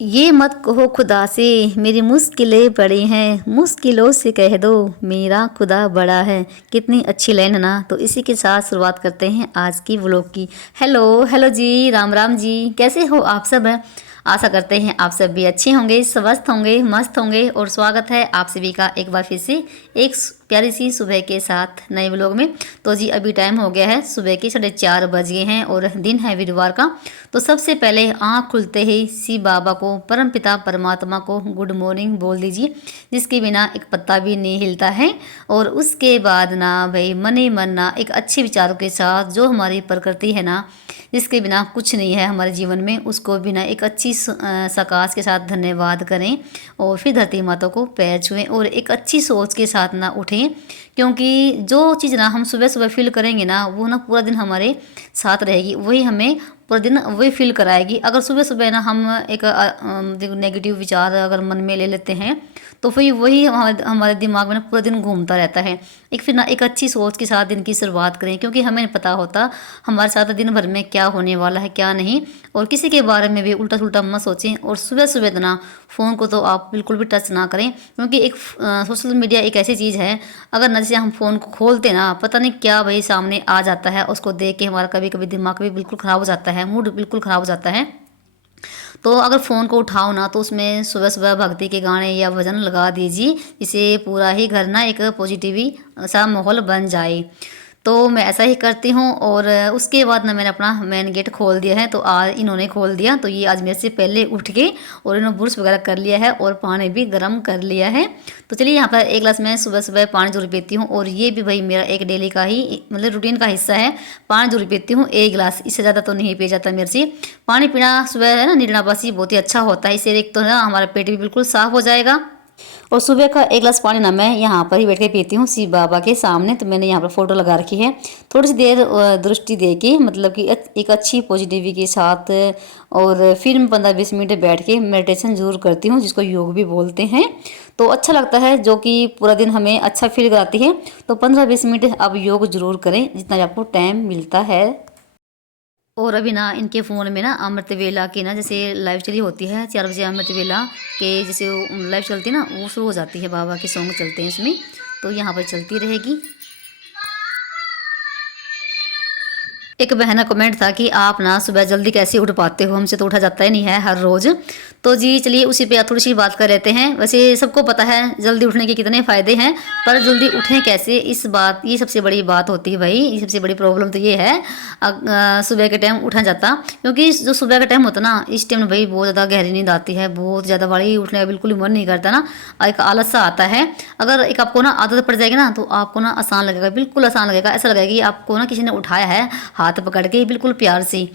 ये मत कहो खुदा से मेरी मुश्किलें बड़ी हैं, मुश्किलों से कह दो मेरा खुदा बड़ा है। कितनी अच्छी लाइन है ना। तो इसी के साथ शुरुआत करते हैं आज की व्लॉग की। हेलो हेलो जी, राम राम जी, कैसे हो आप सब। आशा करते हैं आप सब भी अच्छे होंगे, स्वस्थ होंगे, मस्त होंगे। और स्वागत है आप सभी का एक बार फिर से एक प्यारी सी सुबह के साथ नए व्लॉग में। तो जी अभी टाइम हो गया है सुबह के 4:30 बज गए हैं और दिन है वीरवार का। तो सबसे पहले आँख खुलते ही शिव बाबा को, परम पिता परमात्मा को गुड मॉर्निंग बोल दीजिए, जिसके बिना एक पत्ता भी नहीं हिलता है। और उसके बाद ना भाई मने मन ना एक अच्छे विचारों के साथ, जो हमारी प्रकृति है ना, जिसके बिना कुछ नहीं है हमारे जीवन में, उसको बिना एक अच्छी सकाश के साथ धन्यवाद करें। और फिर धरती माता को पैर छुएं और एक अच्छी सोच के साथ ना उठें। क्योंकि जो चीज़ ना हम सुबह सुबह फील करेंगे ना, वो ना पूरा दिन हमारे साथ रहेगी, वही हमें पूरा दिन वही फील कराएगी। अगर सुबह सुबह ना हम एक नेगेटिव विचार अगर मन में ले लेते हैं, तो फिर वही हमारे दिमाग में ना पूरा दिन घूमता रहता है। एक फिर ना एक अच्छी सोच के साथ दिन की शुरुआत करें, क्योंकि हमें नहीं पता होता हमारे साथ दिन भर में क्या होने वाला है क्या नहीं। और किसी के बारे में भी उल्टा सुल्टा मत सोचें। और सुबह सुबह तो ना फ़ोन को तो आप बिल्कुल भी टच ना करें, क्योंकि एक सोशल मीडिया एक ऐसी चीज़ है, अगर ना जैसे हम फ़ोन को खोलते ना, पता नहीं क्या भाई सामने आ जाता है। उसको देख के हमारा कभी कभी दिमाग भी बिल्कुल ख़राब हो जाता है, मूड बिल्कुल ख़राब हो जाता है। तो अगर फ़ोन को उठाओ ना, तो उसमें सुबह सुबह भक्ति के गाने या भजन लगा दीजिए, जिससे पूरा ही घर ना एक पॉजिटिव सा माहौल बन जाए। तो मैं ऐसा ही करती हूँ। और उसके बाद ना मैंने अपना मेन गेट खोल दिया है। तो आज इन्होंने खोल दिया, तो ये आज मेरे से पहले उठ के और इन्होंने ब्रश वगैरह कर लिया है और पानी भी गर्म कर लिया है। तो चलिए, यहाँ पर एक गिलास मैं सुबह सुबह पानी जरूर पीती हूँ, और ये भी भाई मेरा एक डेली का ही मतलब रूटीन का हिस्सा है। पानी जरूर पीती हूँ, एक गिलास, इससे ज़्यादा तो नहीं पिया जाता मेरे से। पानी पीना सुबह है ना निर्णापासी बहुत ही अच्छा होता है। इससे एक तो है ना हमारा पेट भी बिल्कुल साफ हो जाएगा। और सुबह का एक गिलास पानी ना मैं यहाँ पर ही बैठ के पीती हूँ शिव बाबा के सामने। तो मैंने यहाँ पर फोटो लगा रखी है, थोड़ी सी देर दृष्टि दे के, मतलब कि एक अच्छी पॉजिटिविटी के साथ। और फिर मैं 15-20 मिनट बैठ के मेडिटेशन जरूर करती हूँ, जिसको योग भी बोलते हैं। तो अच्छा लगता है, जो कि पूरा दिन हमें अच्छा फील कराती है। तो 15-20 मिनट आप योग जरूर करें, जितना भी आपको टाइम मिलता है। और अभी ना इनके फ़ोन में ना अमृत वेला की ना जैसे लाइव चली होती है 4 बजे, अमृत वेला के जैसे लाइव चलती है ना, वो शुरू हो जाती है, बाबा के सॉन्ग चलते हैं इसमें। तो यहाँ पर चलती रहेगी। एक बहन का कमेंट था कि आप ना सुबह जल्दी कैसे उठ पाते हो, हमसे तो उठा जाता ही नहीं है हर रोज़। तो जी चलिए उसी पे थोड़ी सी बात कर लेते हैं। वैसे सबको पता है जल्दी उठने के कितने फ़ायदे हैं, पर जल्दी उठें कैसे, इस बात ये सबसे बड़ी बात होती है भाई। ये सबसे बड़ी प्रॉब्लम तो ये है, सुबह के टाइम उठा जाता। क्योंकि जो सुबह का टाइम होता ना, इस टाइम भाई बहुत ज़्यादा गहरी नींद आती है, बहुत ज़्यादा बड़ी, उठने का बिल्कुल ही मन नहीं करता ना, एक आलस सा आता है। अगर एक आपको ना आदत पड़ जाएगी ना, तो आपको ना आसान लगेगा, बिल्कुल आसान लगेगा। ऐसा लगेगा कि आपको ना किसी ने उठाया है हाथ पकड़ के बिल्कुल प्यार से।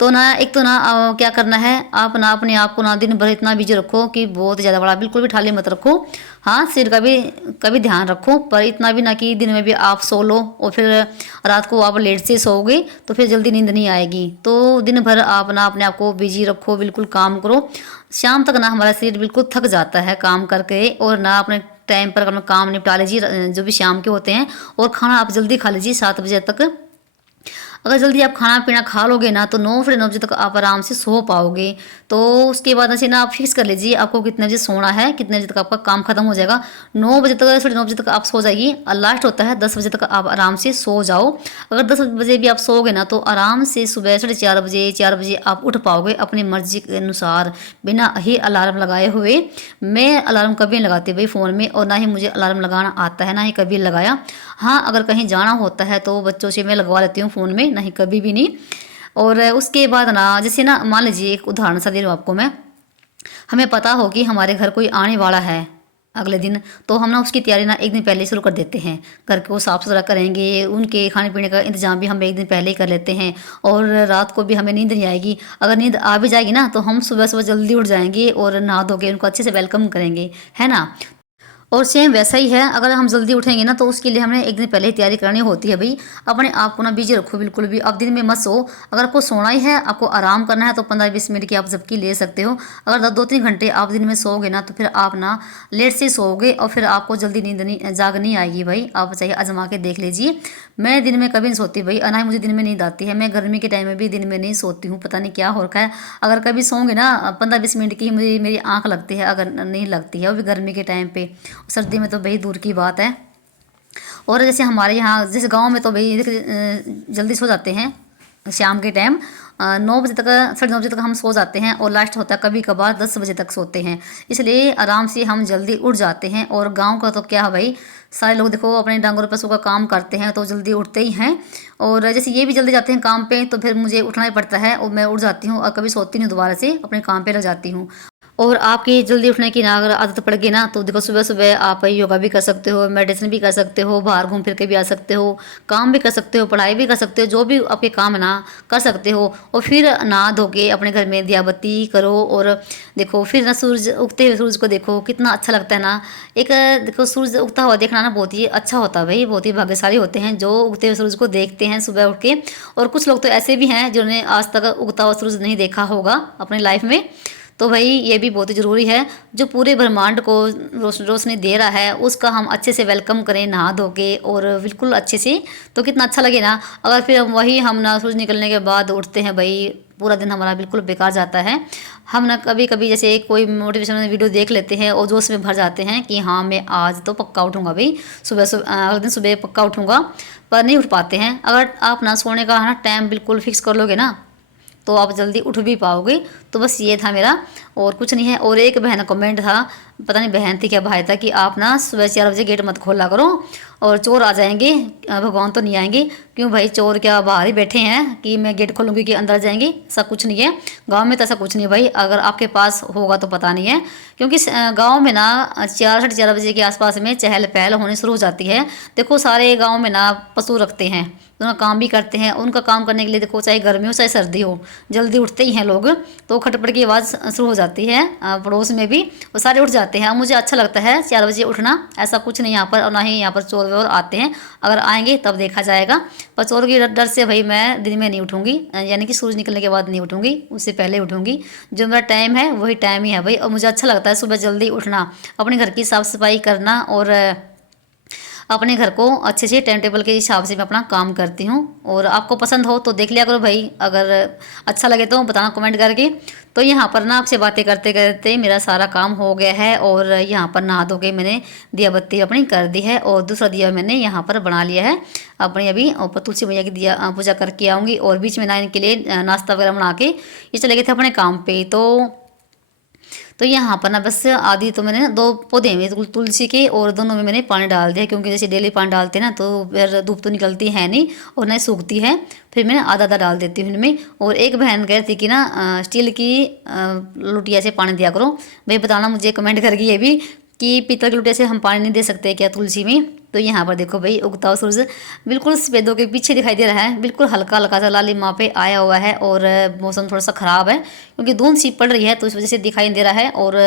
तो ना एक तो ना क्या करना है, आप ना अपने आप को ना दिन भर इतना बिजी रखो कि बहुत ज़्यादा बड़ा बिल्कुल भी ठाली मत रखो। हाँ, सिर का भी कभी ध्यान रखो, पर इतना भी ना कि दिन में भी आप सो लो और फिर रात को आप लेट से सोओगे तो फिर जल्दी नींद नहीं आएगी। तो दिन भर आप ना अपने आप को बिजी रखो, बिल्कुल काम करो। शाम तक ना हमारा शरीर बिल्कुल थक जाता है काम करके। और ना अपने टाइम पर अपना काम निपटा लीजिए जो भी शाम के होते हैं। और खाना आप जल्दी खा लीजिए 7 बजे तक। अगर जल्दी आप खाना पीना खा लोगे ना, तो 9 से 9 बजे तक आप आराम से सो पाओगे। तो उसके बाद ऐसे ना आप फिक्स कर लीजिए आपको कितने बजे सोना है, कितने बजे तक आपका काम खत्म हो जाएगा। 9 बजे तक, 9:30 बजे तक आप सो जाइए, और लास्ट होता है 10 बजे तक आप आराम से सो जाओ। अगर 10 बजे भी आप सोओगे ना, तो आराम से सुबह 4:30 बजे 4 बजे आप उठ पाओगे अपनी मर्जी के अनुसार, बिना ही अलार्म लगाए हुए। मैं अलार्म कभी नहीं लगाती भाई फ़ोन में, और ना ही मुझे अलार्म लगाना आता है, ना ही कभी लगाया। हाँ, अगर कहीं जाना होता है तो बच्चों से मैं लगवा लेती हूँ फ़ोन में, नहीं कभी भी नहीं। और उसके बाद ना जैसे ना मान लीजिए एक उदाहरण सा दे रही हूँ आपको मैं। हमें पता हो कि हमारे घर कोई आने वाला है अगले दिन, तो हम ना उसकी तैयारी ना एक दिन पहले शुरू कर देते हैं। घर को साफ़ सुथरा करेंगे, उनके खाने पीने का इंतजाम भी हम एक दिन पहले ही कर लेते हैं। और रात को भी हमें नींद नहीं आएगी। अगर नींद आ भी जाएगी ना, तो हम सुबह सुबह जल्दी उठ जाएंगे और नहा धो के उनको अच्छे से वेलकम करेंगे, है ना। और सेम वैसा ही है, अगर हम जल्दी उठेंगे ना तो उसके लिए हमें एक दिन पहले ही तैयारी करनी होती है भाई। अपने आप को ना बिजी रखो बिल्कुल भी, अब दिन में मत सो। अगर आपको सोना ही है, आपको आराम करना है तो 15-20 मिनट की आप झपकी ले सकते हो। अगर 2-3 घंटे आप दिन में सोओगे ना तो फिर आप ना लेट से सोओगे और फिर आपको जल्दी नींद नहीं जाग नहीं आएगी भाई। आप चाहिए आजमा के देख लीजिए। मैं दिन में कभी नहीं सोती भाई, और ना ही मुझे दिन में नींद आती है। मैं गर्मी के टाइम में भी दिन में नहीं सोती हूँ, पता नहीं क्या हो रखा है। अगर कभी सोऊंगी ना 15-20 मिनट की मुझे मेरी आँख लगती है, अगर नहीं लगती है वो भी गर्मी के टाइम पे। सर्दी में तो भाई दूर की बात है। और जैसे हमारे यहाँ जैसे गांव में तो भाई जल्दी सो जाते हैं शाम के टाइम। 9 बजे तक, 9:30 बजे तक हम सो जाते हैं, और लास्ट होता है कभी कभार 10 बजे तक सोते हैं। इसलिए आराम से हम जल्दी उठ जाते हैं। और गांव का तो क्या है भाई, सारे लोग देखो अपने डांगरों पशु का काम करते हैं तो जल्दी उठते ही हैं। और जैसे ये भी जल्दी जाते हैं काम पे तो फिर मुझे उठना ही पड़ता है, और मैं उठ जाती हूँ और कभी सोती नहीं, दोबारा से अपने काम पे लग जाती हूँ। और आपकी जल्दी उठने की ना अगर आदत पड़ गई ना तो देखो सुबह सुबह आप योगा भी कर सकते हो, मेडिसिन भी कर सकते हो, बाहर घूम फिर के भी आ सकते हो, काम भी कर सकते हो, पढ़ाई भी कर सकते हो, जो भी आपके काम है ना कर सकते हो। और फिर नहा धो के अपने घर में दिया बत्ती करो, और देखो फिर ना सूरज उगते हुए सूरज को देखो कितना अच्छा लगता है ना। एक देखो सूरज उगता हुआ देखना ना बहुत ही अच्छा होता है भाई, बहुत ही भाग्यशाली होते हैं जो उगते हुए सूरज को देखते हैं सुबह उठ के। और कुछ लोग तो ऐसे भी हैं जिन्होंने आज तक उगता हुआ सूरज नहीं देखा होगा अपनी लाइफ में। तो भाई ये भी बहुत ही ज़रूरी है, जो पूरे ब्रह्मांड को रोशनी दे रहा है उसका हम अच्छे से वेलकम करें नहा धो के और बिल्कुल अच्छे से, तो कितना अच्छा लगे ना। अगर फिर वही हम ना सूरज निकलने के बाद उठते हैं भाई, पूरा दिन हमारा बिल्कुल बेकार जाता है। हम ना कभी कभी जैसे कोई मोटिवेशनल वीडियो देख लेते हैं और जोश में भर जाते हैं कि हाँ मैं आज तो पक्का उठूँगा भाई, सुबह सुबह अगले दिन सुबह पक्का उठूँगा, पर नहीं उठ पाते हैं। अगर आप ना सोने का ना टाइम बिल्कुल फिक्स कर लोगे ना तो आप जल्दी उठ भी पाओगे। तो बस ये था मेरा, और कुछ नहीं है। और एक बहन का कमेंट था, पता नहीं बहन थी क्या भाई था, कि आप ना सुबह 4 बजे गेट मत खोला करो और चोर आ जाएंगे, भगवान तो नहीं आएंगे। क्यों भाई, चोर क्या बाहर ही बैठे हैं कि मैं गेट खोलूँगी कि अंदर जाएंगे? ऐसा कुछ नहीं है, गांव में तो ऐसा कुछ नहीं है भाई। अगर आपके पास होगा तो पता नहीं है, क्योंकि गांव में ना 4 साढ़े 4 बजे के आसपास में चहल पहल होनी शुरू हो जाती है। देखो सारे गाँव में ना पशु रखते हैं, उनका काम भी करते हैं। उनका काम करने के लिए देखो चाहे गर्मी हो चाहे सर्दी हो, जल्दी उठते ही हैं लोग। तो खटपट की आवाज़ शुरू हो जाती है पड़ोस में भी, वो सारे उठ जाते हैं। मुझे अच्छा लगता है 4 बजे उठना, ऐसा कुछ नहीं यहाँ पर, और ना ही यहाँ पर चोर वोर आते हैं। अगर आएंगे तब देखा जाएगा, पर चोर के डर से भाई मैं दिन में नहीं उठूँगी, यानी कि सूरज निकलने के बाद नहीं उठूँगी, उससे पहले उठूँगी। जो मेरा टाइम है वही टाइम ही है भाई। और मुझे अच्छा लगता है सुबह जल्दी उठना, अपने घर की साफ़ सफाई करना, और अपने घर को अच्छे से टाइम टेबल के हिसाब से मैं अपना काम करती हूँ। और आपको पसंद हो तो देख लिया करो भाई, अगर अच्छा लगे तो बताना कमेंट करके। तो यहाँ पर ना आपसे बातें करते करते मेरा सारा काम हो गया है, और यहाँ पर नहा धो के मैंने दिया बत्ती अपनी कर दी है, और दूसरा दिया मैंने यहाँ पर बना लिया है अपनी। अभी ऊपर तुलसी मैया की दिया पूजा करके आऊँगी, और बीच में ना इनके लिए नाश्ता वगैरह बना के ये चले गए थे अपने काम पे। तो यहाँ पर ना बस आदि तो मैंने 2 पौधे में तुलसी के, और दोनों में मैंने पानी डाल दिया, क्योंकि जैसे डेली पानी डालते हैं ना तो फिर धूप तो निकलती है नहीं और ना सूखती है, फिर मैंने आधा आधा डाल देती हूँ इनमें। और एक बहन कह रही थी कि ना स्टील की लोटिया से पानी दिया करो। भाई बताना मुझे कमेंट करके ये भी, कि पीतल की लोटिया से हम पानी नहीं दे सकते क्या तुलसी में? तो यहाँ पर देखो भाई उगता हुआ सूरज बिल्कुल सफेदों के पीछे दिखाई दे रहा है, बिल्कुल हल्का हल्का सा लालिमा पे आया हुआ है। और मौसम थोड़ा सा ख़राब है क्योंकि धुंध सी पड़ रही है, तो इस वजह से दिखाई दे रहा है। और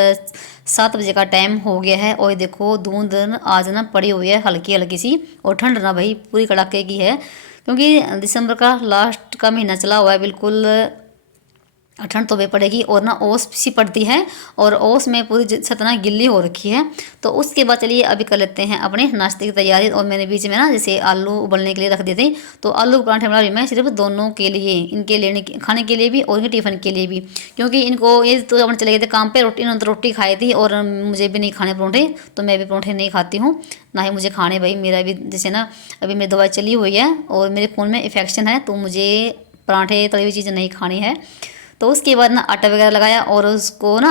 7 बजे का टाइम हो गया है, और देखो धुंध आज ना पड़ी हुई है हल्की हल्की सी, और ठंड ना भाई पूरी कड़ाके की है, क्योंकि दिसंबर का लास्ट का महीना चला हुआ है बिल्कुल। ठंड तो भी पड़ेगी, और ना ओस सी पड़ती है, और ओस में पूरी छत ना गिल्ली हो रखी है। तो उसके बाद चलिए अभी कर लेते हैं अपने नाश्ते की तैयारी। और मैंने बीच में ना जैसे आलू उबलने के लिए रख दिए थे, तो आलू पराठे बना रही मैं सिर्फ दोनों के लिए, इनके लेने खाने के लिए भी और इनके टिफ़िन के लिए भी, क्योंकि इनको ये तो अपने चले गए थे काम पे, इन्होंने तो रोटी खाई थी, और मुझे भी नहीं खाने परोंठे, तो मैं भी परोंठे नहीं खाती हूँ, ना ही मुझे खाने भाई। मेरा भी जैसे ना अभी मेरी दवाई चली हुई है और मेरे खून में इन्फेक्शन है, तो मुझे पराठे तली हुई चीज़ें नहीं खानी है। तो उसके बाद ना आटा वगैरह लगाया, और उसको ना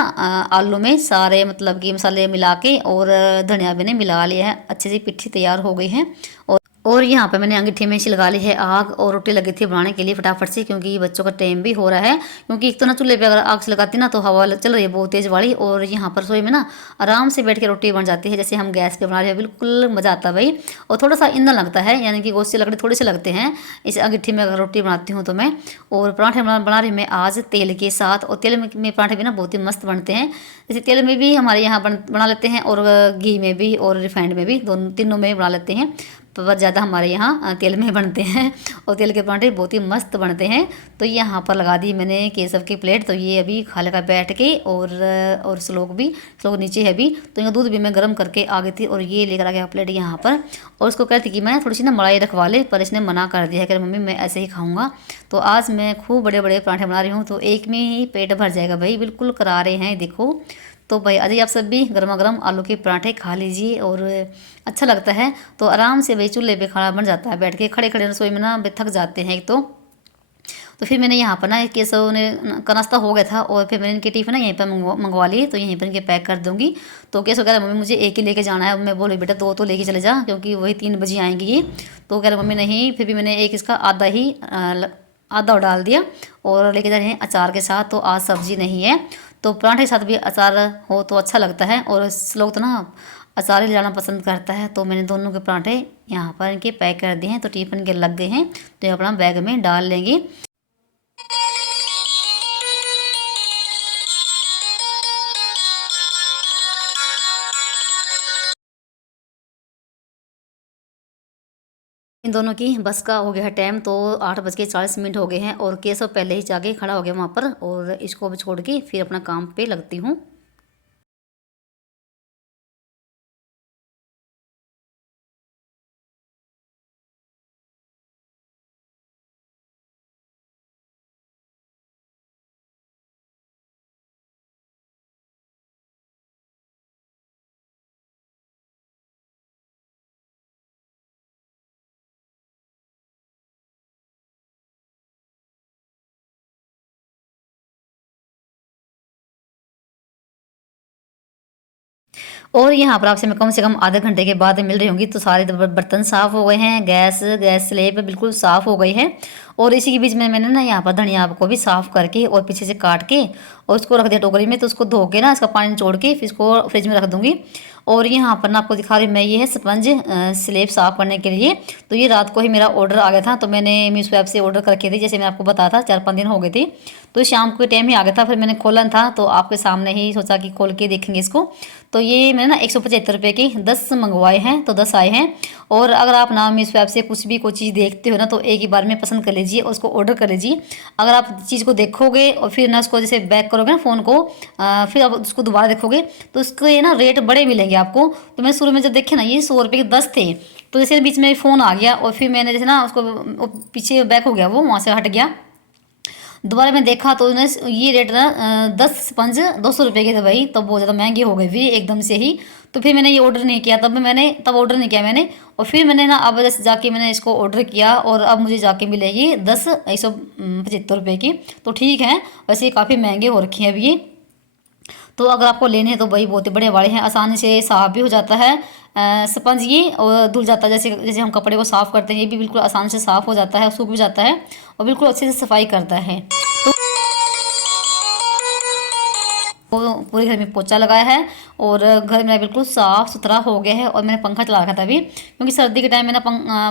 आलू में सारे मतलब कि मसाले मिला के, और धनिया मैंने मिला लिया है, अच्छे से पिट्ठी तैयार हो गई है। और और यहाँ पे मैंने अंगीठी में लगा ली है आग और रोटी लगी थी बनाने के लिए फटाफट से, क्योंकि बच्चों का टाइम भी हो रहा है। क्योंकि एक तो ना चूल्हे पे अगर आग से लगाती ना तो हवा चल रही है बहुत तेज़ वाली, और यहाँ पर रसोई में ना आराम से बैठ के रोटी बन जाती है जैसे हम गैस पे बना रहे हैं, बिल्कुल मज़ा आता है भाई। और थोड़ा सा ईंधन लगता है, यानी कि गोश्त से लकड़ी थोड़े से लगते हैं इस अंगीठी में अगर रोटी बनाती हूँ तो मैं। और पराठे बना रही मैं आज तेल के साथ, और तेल में पराठे भी ना बहुत ही मस्त बनते हैं। जैसे तेल में भी हमारे यहाँ बना लेते हैं, और घी में भी और रिफाइंड में भी, दोनों तीनों में बना लेते हैं। पर ज़्यादा हमारे यहाँ तेल में बनते हैं, और तेल के पराठे बहुत ही मस्त बनते हैं। तो यहाँ पर लगा दी मैंने केसर की प्लेट, तो ये अभी खा लेगा बैठ के। और श्लोक नीचे है भी, तो यहाँ दूध भी मैं गर्म करके आ गई थी, और ये लेकर आ गया प्लेट यहाँ पर। और उसको कहती कि मैं थोड़ी सी ना मलाई रखवा ले, पर इसने मना कर दिया है कि मम्मी मैं ऐसे ही खाऊंगा। तो आज मैं खूब बड़े बड़े पराठे बना रही हूँ, तो एक में ही पेट भर जाएगा भाई, बिल्कुल करारे हैं देखो। तो भाई आज आप सब भी गर्मा गर्म आलू के पराठे खा लीजिए, और अच्छा लगता है। तो आराम से भाई चूल्हे पे खाना बन जाता है, बैठ के खड़े खड़े रसोई में ना थक जाते हैं एक तो फिर मैंने यहाँ पर ना केसव ने का नाश्ता हो गया था, और फिर मैंने इनके टिफ़िन ना यहीं पर मंगवा लिए, तो यहीं पर इनके पैक कर दूँगी। तो केसव कह रहा मम्मी मुझे एक ही लेके जाना है। मैं बोली बेटा दो तो लेके चले जा, क्योंकि वही 3 बजे आएंगी ये। तो कह रहा मम्मी नहीं, फिर भी मैंने एक इसका आधा डाल दिया, और लेके जा रहे हैं अचार के साथ। तो आज सब्जी नहीं है, तो पराठे के साथ भी अचार हो तो अच्छा लगता है, और लोग तो ना अचार ही ले जाना पसंद करता है। तो मैंने दोनों के पराठे यहाँ पर इनके पैक कर दिए हैं, तो टिफ़िन के लग गए हैं, तो ये अपना बैग में डाल लेंगे। इन दोनों की बस का हो गया है टाइम, तो 8:40 हो गए हैं, और केशव पहले ही जाके खड़ा हो गया वहाँ पर, और इसको भी छोड़ के फिर अपना काम पे लगती हूँ। और यहाँ पर आपसे मैं कम से कम आधे घंटे के बाद मिल रही होंगी, तो सारे बर्तन साफ़ हो गए हैं, गैस स्लेब बिल्कुल साफ़ हो गई है। और इसी के बीच में मैंने ना यहाँ पर धनिया को भी साफ़ करके और पीछे से काट के और उसको रख दिया टोकरी में। तो उसको धो के ना इसका पानी निचोड़ के फिर इसको फ्रिज में रख दूँगी। और यहाँ पर ना आपको दिखा रही हूँ मैं, ये है स्पंज स्लेब साफ़ करने के लिए। तो ये रात को ही मेरा ऑर्डर आ गया था, तो मैंने मीशो ऐप से ऑर्डर करके थी, जैसे मैं आपको बताया था 4-5 दिन हो गए थे। तो शाम के टाइम ही आ गया था, फिर मैंने खोला था, तो आपके सामने ही सोचा कि खोल के देखेंगे इसको। तो ये मैंने ना 175 रुपये की 10 मंगवाए हैं, तो 10 आए हैं। और अगर आप ना मीशो ऐप से कुछ भी कोई चीज़ देखते हो ना, तो एक ही बार में पसंद कर लीजिए और उसको ऑर्डर कर लीजिए। अगर आप चीज़ को देखोगे और फिर ना उसको जैसे बैक करोगे ना फ़ोन को, फिर आप उसको दोबारा देखोगे, तो उसके ना रेट बड़े मिलेंगे आपको। तो मैं शुरू में जब देखे ना ये 100 रुपये के 10 थे, तो जैसे बीच में फ़ोन आ गया, और फिर मैंने जैसे ना उसको पीछे बैक हो गया, वो वहाँ से हट गया। दोबारा मैं देखा तो ये रेट ना 10 स्पंज 200 रुपये के थे भाई, तब बहुत ज़्यादा महंगे हो गए फिर एकदम से ही। तो फिर मैंने ये ऑर्डर नहीं किया, तब ऑर्डर नहीं किया मैंने। और फिर मैंने ना अब जैसे जाके मैंने इसको ऑर्डर किया, और अब मुझे जाके मिलेगी 175 रुपये की। तो ठीक है, वैसे ये काफ़ी महंगे हो रखे हैं अभी ये। तो अगर आपको लेने हैं तो भाई बहुत ही बड़े वाले हैं, आसानी से साफ़ भी हो जाता है स्पंज ये, और धुल जाता है। जैसे जैसे हम कपड़े को साफ़ करते हैं, ये भी बिल्कुल आसानी से साफ़ हो जाता है, सूख भी जाता है, और बिल्कुल अच्छे से सफाई करता है। तो पूरे घर में पोछा लगाया है, और घर मेरा बिल्कुल साफ़ सुथरा हो गया है। और मैंने पंखा चला रखा था अभी, क्योंकि सर्दी के टाइम में ना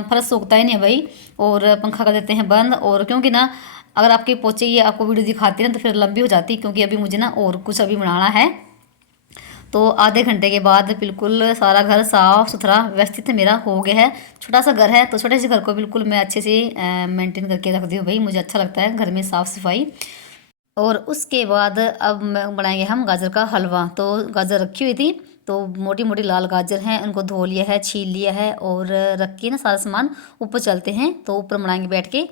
फर्श सूखता ही नहीं है भाई, और पंखा कर देते हैं बंद। और क्योंकि ना अगर आपके पोछे ये आपको वीडियो दिखाती है ना, तो फिर लंबी हो जाती, क्योंकि अभी मुझे ना और कुछ अभी बनाना है। तो आधे घंटे के बाद बिल्कुल सारा घर साफ़ सुथरा व्यवस्थित मेरा हो गया है। छोटा सा घर है, तो छोटे से घर को बिल्कुल मैं अच्छे से मेंटेन करके रखती हूँ भाई, मुझे अच्छा लगता है घर में साफ़ सफाई। और उसके बाद अब बनाएंगे हम गाजर का हलवा। तो गाजर रखी हुई थी, तो मोटी मोटी लाल गाजर हैं, उनको धो लिया है, छील लिया है, और रख के ना सारा सामान ऊपर चलते हैं, तो ऊपर बनाएंगे बैठ के।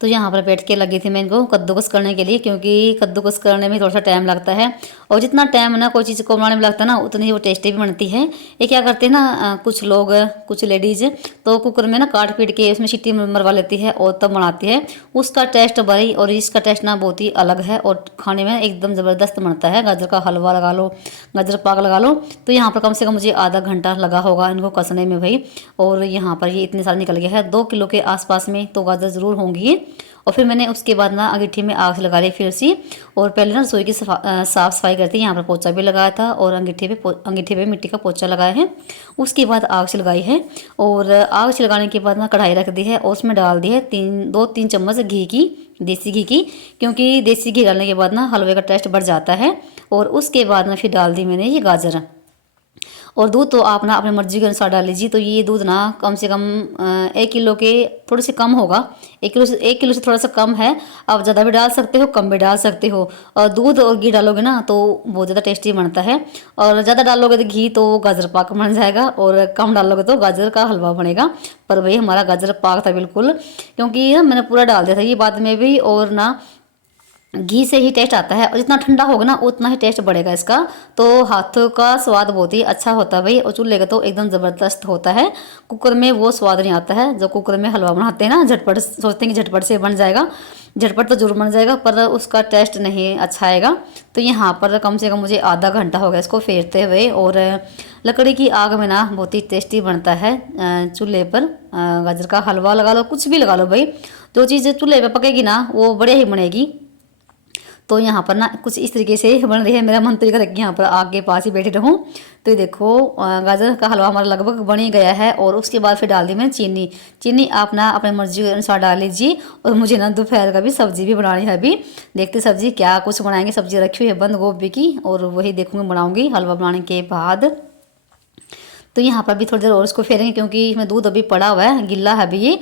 तो यहाँ पर बैठ के लगी थी मैं इनको कद्दूकस करने के लिए, क्योंकि कद्दूकस करने में थोड़ा सा टाइम लगता है। और जितना टाइम ना कोई चीज़ को बनाने में लगता है ना उतनी ही वो टेस्टी भी बनती है। ये क्या करते हैं ना कुछ लोग, कुछ लेडीज़ तो कुकर में ना काट पीट के उसमें सीटी मरवा लेती है और तब बनाती है। उसका टेस्ट भाई और इसका टेस्ट ना बहुत ही अलग है और खाने में एकदम ज़बरदस्त बनता है। गाजर का हलवा लगा लो, गाजर पाक लगा लो, तो यहाँ पर कम से कम मुझे आधा घंटा लगा होगा इनको कसने में भाई। और यहाँ पर ये इतने सारे निकल गया है, 2 किलो के आसपास में तो गाजर ज़रूर होंगी। और फिर मैंने उसके बाद ना अंगीठी में आग लगा ली फिर सी। और पहले ना रसोई की साफ़ सफाई करती, यहाँ पर पोछा भी लगाया था और अंगीठी पे मिट्टी का पोछा लगाया है। उसके बाद आग लगाई है और आग लगाने के बाद ना कढ़ाई रख दी है और उसमें डाल दी है 2-3 चम्मच घी की, देसी घी की, क्योंकि देसी घी डालने के बाद ना हलवे का टेस्ट बढ़ जाता है। और उसके बाद में फिर डाल दी मैंने ये गाजर। और दूध तो आप ना अपनी मर्जी के अनुसार डाल लीजिए। तो ये दूध ना कम से कम 1 किलो के थोड़े से कम होगा, 1 किलो से थोड़ा सा कम है। आप ज़्यादा भी डाल सकते हो, कम भी डाल सकते हो। और दूध और घी डालोगे ना तो बहुत ज़्यादा टेस्टी बनता है। और ज़्यादा डालोगे तो घी तो गाजर पाक बन जाएगा और कम डालोगे तो गाजर का हलवा बनेगा। पर भाई हमारा गाजर पाक था बिल्कुल, क्योंकि ना मैंने पूरा डाल दिया था ये बाद में भी। और ना घी से ही टेस्ट आता है और जितना ठंडा होगा ना उतना ही टेस्ट बढ़ेगा इसका। तो हाथों का स्वाद बहुत ही अच्छा होता है भाई, और चूल्हे का तो एकदम ज़बरदस्त होता है। कुकर में वो स्वाद नहीं आता है जो कुकर में हलवा बनाते हैं ना, झटपट सोचते हैं कि झटपट से बन जाएगा। झटपट तो जरूर बन जाएगा पर उसका टेस्ट नहीं अच्छा आएगा। तो यहाँ पर कम से कम मुझे आधा घंटा हो गया इसको फेरते हुए। और लकड़ी की आग में ना बहुत ही टेस्टी बनता है चूल्हे पर। गाजर का हलवा लगा लो, कुछ भी लगा लो भाई, जो चीज़ चूल्हे पर पकेगी ना वो बढ़िया ही बनेगी। तो यहाँ पर ना कुछ इस तरीके से बन रही है। मेरा मन तो ये कर कि यहाँ पर आग के पास ही बैठे रहूँ। तो ये देखो गाजर का हलवा हमारा लगभग बन ही गया है। और उसके बाद फिर डाल दी मैंने चीनी। चीनी आप ना अपने मर्जी के अनुसार डाल लीजिए। और मुझे ना दोपहर का भी सब्जी भी बनानी है। अभी देखते सब्जी क्या कुछ बनाएंगे। सब्जी रखी हुई है बंद गोभी की और वही देखूँगी बनाऊँगी हलवा बनाने के बाद। तो यहाँ पर भी थोड़ी देर और उसको फेरेंगे क्योंकि इसमें दूध अभी पड़ा हुआ है, गिल्ला है अभी ये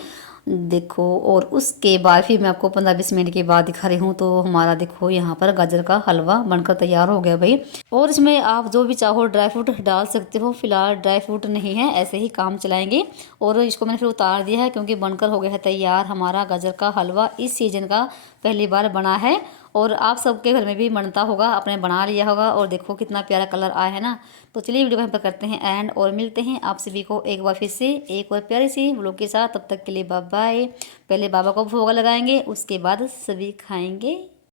देखो। और उसके बाद फिर मैं आपको 15-20 मिनट के बाद दिखा रही हूँ। तो हमारा देखो यहाँ पर गाजर का हलवा बनकर तैयार हो गया भाई। और इसमें आप जो भी चाहो ड्राई फ्रूट डाल सकते हो, फिलहाल ड्राई फ्रूट नहीं है, ऐसे ही काम चलाएंगे। और इसको मैंने फिर उतार दिया है क्योंकि बनकर हो गया है तैयार हमारा गाजर का हलवा। इस सीजन का पहली बार बना है और आप सबके घर में भी बनता होगा, आपने बना लिया होगा। और देखो कितना प्यारा कलर आया है ना। तो चलिए वीडियो को यहाँ पर करते हैं एंड और मिलते हैं आप सभी को एक बार फिर से एक और प्यारी सी व्लॉग के साथ। तब तक के लिए बाय बाय। पहले बाबा को भोग लगाएंगे, उसके बाद सभी खाएंगे।